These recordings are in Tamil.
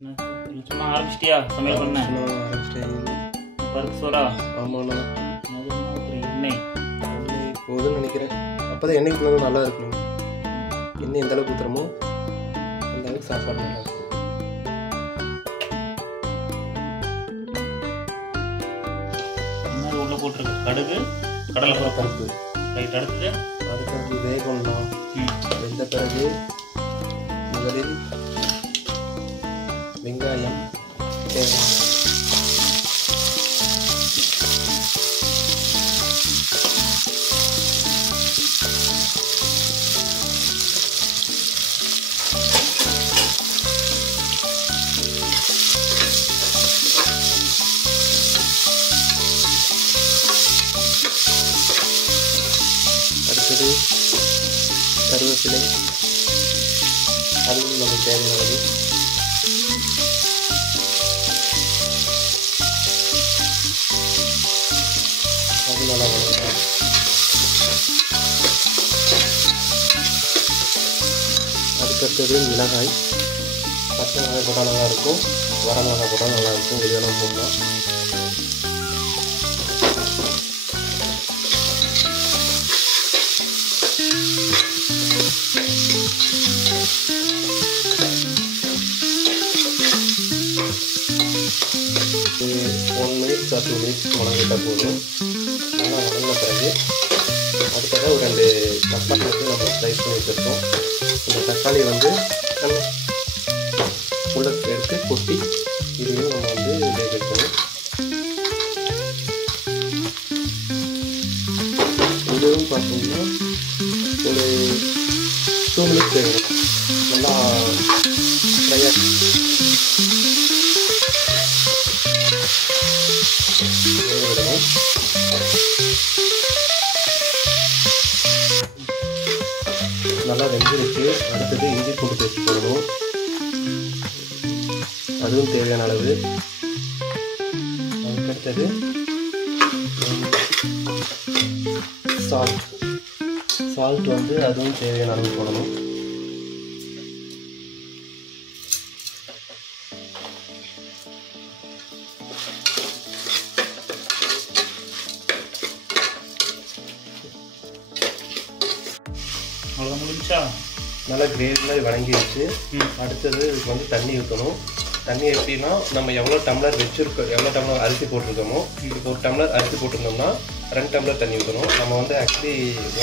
சும்மா ஆரம்பிச்சிட்டியா சமையல் பண்ண? பருப்பு சோறா? ஆமாண்ணா. அப்புறம் எண்ணெய் போதுன்னு நினைக்கிறேன். அப்போதான் எண்ணெய் ஊற்றுறது நல்லா இருக்கணும். எண்ணெய் எந்த அளவுக்கு ஊற்றுறமோ அந்த அளவுக்கு சாப்பாடு நல்லா இருக்கும். உள்ள போட்டிருக்கு கடுகு, கடலை பருப்பு. ரைட், அடுத்தது அதுக்கு வேகணும். வெந்த பிறகு முதலில் வெங்காயம் அடுத்தது கருவேப்பிலை, அதுவும் நமக்கு தேவையானது. அது நல்லா வளர்க்கலாம். அதுக்கடுத்தது மிளகாய். பச்சை மிளகாய் போட்டால் நல்லா இருக்கும், வர மிளகாய் போட்டால் நல்லா இருக்கும். வெளியெல்லாம் போடலாம். ஒன் மினிட் ஆர் 2 மினிட்ஸ் வதங்கிட்டால் போதும். நல்லா வதங்கின பிறகு அதுக்காக ஒரு 2 தக்காளி வந்து நம்ம ஸ்லைஸ் பண்ணி வச்சுருக்கோம். இந்த தக்காளியை வந்து நம்ம உள்ள எடுத்து கொட்டி இதையும் நம்ம வந்து வேக வைக்கணும். இதுவும் பார்த்தீங்கன்னா ஒரு 2 மினிட்ஸ் வேகணும். நல்லா ஃப்ரையாக விடணும். நல்லா வெந்துருக்கு. அடுத்தது இஞ்சி பூண்டு பேஸ்ட் போடணும். அதுவும் தேவையான அளவு. அதுக்கடுத்தது சால்ட் வந்து அதுவும் தேவையான அளவு போடணும். அவ்வளோதான், முடிஞ்சா? நல்லா கிரேவி மாதிரி வதங்கிடுச்சு. அடுத்தது இதுக்கு வந்து தண்ணி ஊற்றணும். தண்ணி எப்படின்னா நம்ம எவ்வளோ டம்ளர் வச்சுருக்கோம், எவ்வளோ டம்ளர் அரிசி போட்டிருக்கோமோ, இப்போ 1 டம்ளர் அரிசி போட்டிருந்தோம்னா 2 டம்ளர் தண்ணி ஊற்றணும். நம்ம வந்து ஆக்சுவலி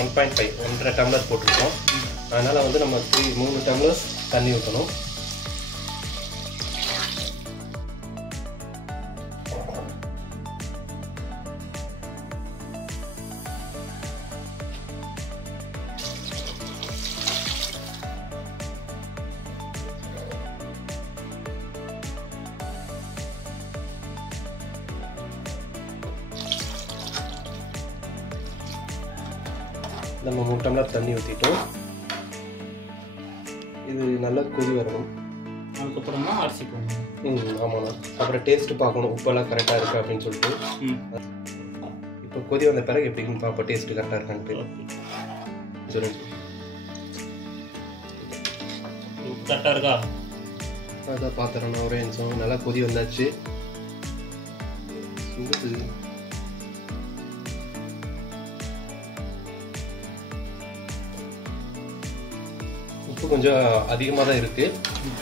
1.5 1.5 டம்ளர் போட்டிருக்கோம். அதனால் வந்து நம்ம 3 டம்ளர்ஸ் தண்ணி ஊற்றணும். நம்ம 3 டம்ளர் தண்ணி ஊற்றிட்டோம். இது நல்லா கொதி வரணும். அதுக்கப்புறமா அரிசி போடணும். ஆமாண்ணா. அப்புறம் டேஸ்ட்டு பார்க்கணும், உப்பெல்லாம் கரெக்டாக இருக்குது அப்படின்னு சொல்லிட்டு. இப்போ கொதி வந்த பிறகு எப்படின்னு பார்ப்போம், டேஸ்ட்டு கரெக்டாக இருக்கான்ட்டு சொல்லிட்டு. கரெக்டாக இருக்கா? அதான் பார்த்துறேண்ணா. ஒரே நிமிஷம். நல்லா கொதி வந்தாச்சு. உப்பு கொஞ்சம் அதிகமாக தான் இருக்குது.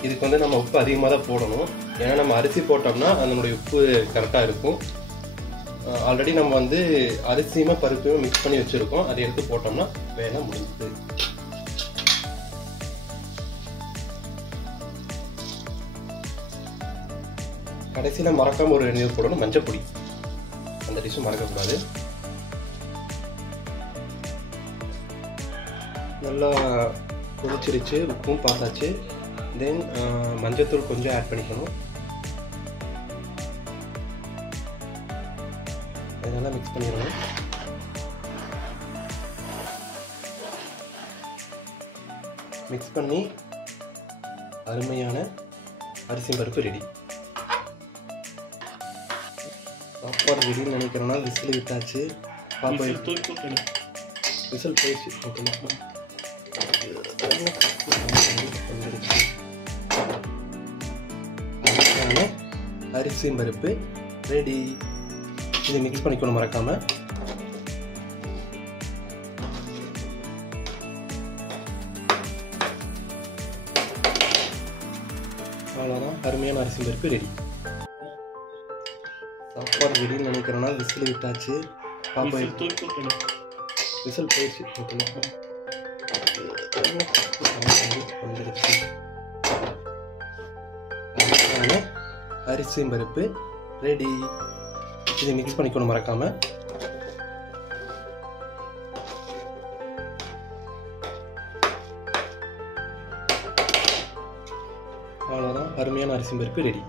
இதுக்கு வந்து நம்ம உப்பு அதிகமாக தான் போடணும். ஏன்னா நம்ம அரிசி போட்டோம்னா அதனுடைய உப்பு கரெக்டாக இருக்கும். ஆல்ரெடி நம்ம வந்து அரிசியுமே பருப்பையும் மிக்ஸ் பண்ணி வச்சுருக்கோம். அதை எடுத்து போட்டோம்னா வேலை முடிஞ்சுது. கடைசியில் மறக்காமல் ஒரு நீர் போடணும், மஞ்சப்பொடி. அந்த டிஷ்ஷும் மறக்கக்கூடாது. நல்லா கொதிச்சிருச்சு, உப்பும் பார்த்தாச்சு. தென் மஞ்சத்தூள் கொஞ்சம் ஆட் பண்ணிக்கணும். இதெல்லாம் மிக்ஸ் பண்ணிடணும். மிக்ஸ் பண்ணி அருமையான அரிசி பருப்பு ரெடி. சாப்பாடு ரெடின்னு நினைக்கிறேன்னா விசில் விட்டாச்சு. பாப்பா விசில் போயிடுச்சு. ஓகேங்களா? அருமையான அரிசியும் பருப்பு ரெடி. இதை மிக்ஸ் பண்ணிக்கணும் மறக்காம. அவ்வளோதான், அருமையான அரிசி பருப்பு ரெடி. சாப்பாடு ரெடின்னு நினைக்கிறேன்னா விசில் விட்டாச்சு. பாப்பா விசில் போயிடுச்சு. அரிசியும் பருப்பு ரெடி. இதை மிக்ஸ் பண்ணிக்கணும் மறக்காம. அவ்வளோதான், அருமையான அரிசி பருப்பு ரெடி.